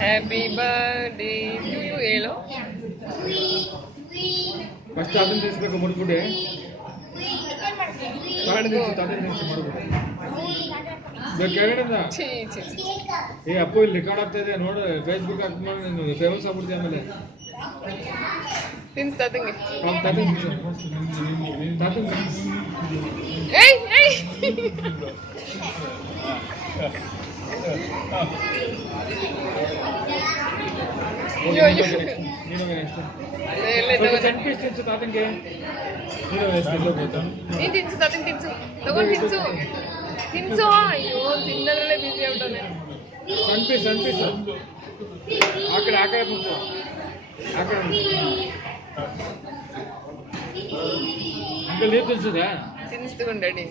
Happy birthday to you ಹೇಳು. First ಅದನ್ನ ತಿನ್ಸ್ಬೇಕು ಮುಟ್ಬಿಟ್ಟು ಕೆಳಗಡೆಯಿಂದ ಏ ಅಪ್ಪು ಇಲ್ಲಿ ರೆಕಾರ್ಡ್ ಆಗ್ತಾ ಇದೆ ನೋಡು, ಫೇಸ್ಬುಕ್ ಹಾಕ್ಕೊಂಡು ನೀನು ಫೇಮಸ್ ಆಗ್ಬಿಡ್ತೀಯ ಆಮೇಲೆ. ತಿನ್ಸ್ತದಂಗೆ ಸಣ್ಣ ಪೀಸ್ ತಿನ್ಸು ತಾತಂಗೆ. ನೀನ್ ತಿನ್ಸು ತಾತಂಗೆ ತಿನ್ಸು, ತಗೊಂಡು ತಿನ್ಸು ತಿನ್ಸು. ಅಯ್ಯೋ ತಿನ್ನೋದ್ರಲ್ಲೇ ಬಿಸಿ ಆಗ್ಬಿಟ್ಟಾನೆ. ಸಣ್ಣ ಪೀಸ್ ಆ ಕಡೆ ಬಂತು ಆ ಕಡೆ ಅಂಕಲ್ ನೀರು ತಿನ್ಸುದಾ? ತಿನ್ನಿಸ್ಕೊಂಡಡಿ.